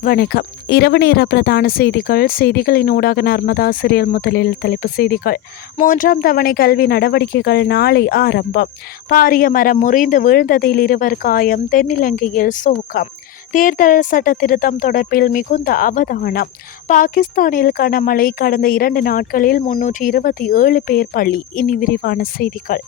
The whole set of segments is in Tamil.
வணக்கம். இரவு நேர பிரதான செய்திகள். செய்திகளின் ஊடாக நர்மதா சிறியல் முதலில் தலைப்பு செய்திகள். மூன்றாம் தவணை கல்வி நடவடிக்கைகள் நாளை ஆரம்பம். பாரிய மரம் முறிந்து விழுந்ததில் இருவர் காயம். தென்னிலங்கையில் சோகம். தேர்தல் சட்ட திருத்தம் தொடர்பில் மிகுந்த அவதானம். பாகிஸ்தானில் கனமழை கடந்த இரண்டு நாட்களில் முன்னூற்றி இருபத்தி ஏழு பேர் பள்ளி. இனி விரிவான செய்திகள்.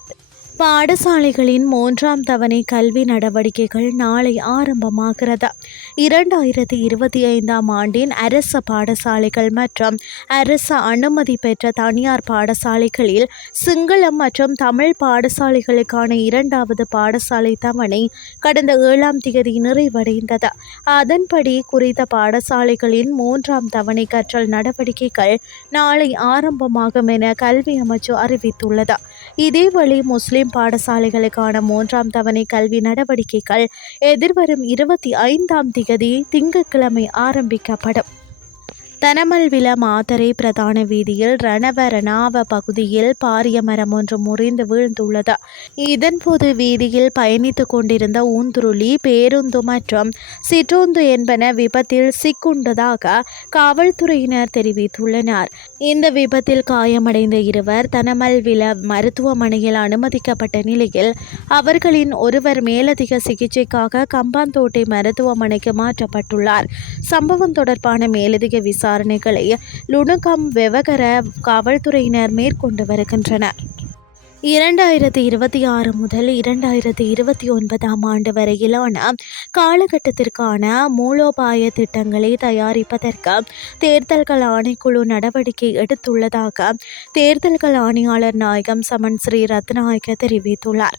பாடசாலைகளின் மூன்றாம் தவணை கல்வி நடவடிக்கைகள் நாளை ஆரம்பமாகிறது. இரண்டாயிரத்தி இருபத்தி ஐந்தாம் ஆண்டின் அரச பாடசாலைகள் மற்றும் அரச அனுமதி பெற்ற தனியார் பாடசாலைகளில் சிங்களம் மற்றும் தமிழ் பாடசாலைகளுக்கான இரண்டாவது பாடசாலை தவணை கடந்த ஏழாம் தேதி நிறைவடைந்தது. அதன்படி குறித்த பாடசாலைகளின் மூன்றாம் தவணை கற்றல் நடவடிக்கைகள் நாளை ஆரம்பமாகும் என கல்வி அமைச்சு அறிவித்துள்ளது. இதேவழி முஸ்லிம் பாடசாலைகளுக்கான மூன்றாம் தவணை கல்வி நடவடிக்கைகள் எதிர்வரும் இருபத்தி ஐந்தாம் திகதி திங்கட்கிழமை ஆரம்பிக்கப்படும். தனமல்வில மாதரை பிரதான வீதியில் ரணவ ரணாவ பகுதியில் பாரிய மரம் ஒன்று முறிந்து வீழ்ந்துள்ளது. இதன்போது வீதியில் பயணித்துக் கொண்டிருந்த ஊந்துருளி பேருந்து மற்றும் சிற்றூந்து என்பன விபத்தில் சிக்குண்டதாக காவல்துறையினர் தெரிவித்துள்ளனர். இந்த விபத்தில் காயமடைந்த இருவர் தனமல்வில மருத்துவமனையில் அனுமதிக்கப்பட்ட நிலையில் அவர்களின் ஒருவர் மேலதிக சிகிச்சைக்காக கம்பாந்தோட்டை மருத்துவமனைக்கு மாற்றப்பட்டுள்ளார். சம்பவம் தொடர்பான மேலதிக விசாரணை விசாரணைகளை லுணுகம் விவகர காவல்துறையினர் மேற்கொண்டு வருகின்றனர் இரண்டாயிரத்தி இருபத்தி ஆறு முதல் இரண்டாயிரத்தி இருபத்தி ஒன்பதாம் ஆண்டு வரையிலான காலகட்டத்திற்கான மூலோபாய திட்டங்களை தயாரிப்பதற்கு தேர்தல்கள் ஆணைக்குழு நடவடிக்கை எடுத்துள்ளதாக தேர்தல்கள் ஆணையாளர் நாயகம் சமன் ஸ்ரீ ரத்நாயக்க தெரிவித்துள்ளார்.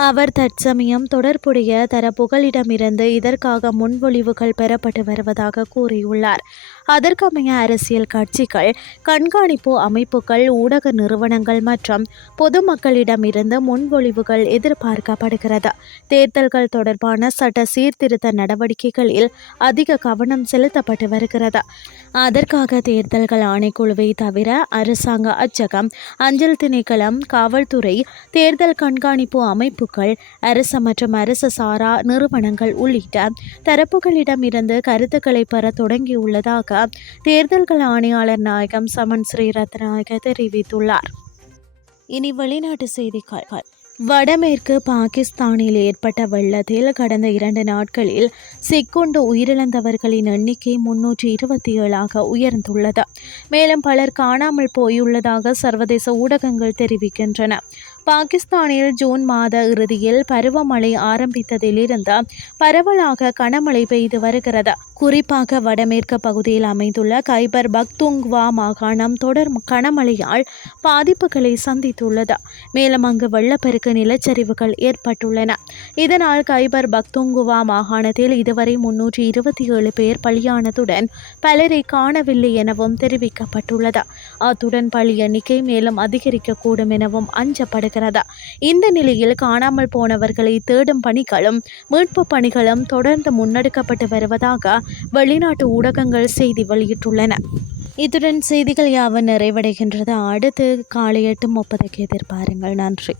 அவர் தற்சமயம் தொடர்புடைய தரப்புகளிடமிருந்து இதற்காக முன்மொழிவுகள் பெறப்பட்டு வருவதாக கூறியுள்ளார். அதற்கமைய அரசியல் கட்சிகள் கண்காணிப்பு அமைப்புகள் ஊடக நிறுவனங்கள் மற்றும் பொதுமக்களிடமிருந்து முன்மொழிவுகள் எதிர்பார்க்கப்படுகிறது. தேர்தல்கள் தொடர்பான சட்ட சீர்திருத்த நடவடிக்கைகளில் அதிக கவனம் செலுத்தப்பட்டு வருகிறது. அதற்காக தேர்தல்கள் ஆணைக்குழுவை தவிர அரசாங்க அச்சகம் அஞ்சல் திணைக்களம் காவல்துறை தேர்தல் கண்காணிப்பு அமைப்புகள் அரசு மற்றும் அரசு சாரா நிறுவனங்கள் உள்ளிட்ட தரப்புகளிடமிருந்து கருத்துக்களை பெற தொடங்கியுள்ளதாக தேர்தல்கள் ஆணையாளர் நாயகம் சமன் ஸ்ரீரத்நாயக தெரிவித்துள்ளார். இனி வெளிநாட்டு செய்திகள். வடமேற்கு பாகிஸ்தானில் ஏற்பட்ட வெள்ளத்தில் கடந்த இரண்டு நாட்களில் சிக்கொண்டு உயிரிழந்தவர்களின் எண்ணிக்கை முன்னூற்றி இருபத்தி ஏழாக உயர்ந்துள்ளது. மேலும் பலர் காணாமல் போயுள்ளதாக சர்வதேச ஊடகங்கள் தெரிவிக்கின்றன. பாகிஸ்தானில் ஜூன் மாத இறுதியில் பருவமழை ஆரம்பித்ததிலிருந்து பரவலாக கனமழை பெய்து வருகிறது. குறிப்பாக வடமேற்கு பகுதியில் அமைந்துள்ள கைபர் பக்துங்வா மாகாணம் தொடர் கனமழையால் பாதிப்புகளை சந்தித்துள்ளது. மேலும் அங்கு வெள்ளப்பெருக்கு நிலச்சரிவுகள் ஏற்பட்டுள்ளன. இதனால் கைபர் பக்துங்குவா மாகாணத்தில் இதுவரை முன்னூற்றி இருபத்தி ஏழு பேர் பலியானதுடன் பலரை காணவில்லை எனவும் தெரிவிக்கப்பட்டுள்ளது. அத்துடன் பலி எண்ணிக்கை மேலும் அதிகரிக்கக்கூடும் எனவும் அஞ்சப்படுகிறது. இருக்கிறது இந்த நிலையில் காணாமல் போனவர்களை தேடும் பணிகளும் மீட்பு பணிகளும் தொடர்ந்து முன்னெடுக்கப்பட்டு வருவதாக வெளிநாட்டு ஊடகங்கள் செய்தி வெளியிட்டுள்ளன. இத்துடன் செய்திகள் யாவும் நிறைவடைகின்றது. அடுத்து காலை எட்டு முப்பதுக்கு எதிர்பாருங்கள். நன்றி.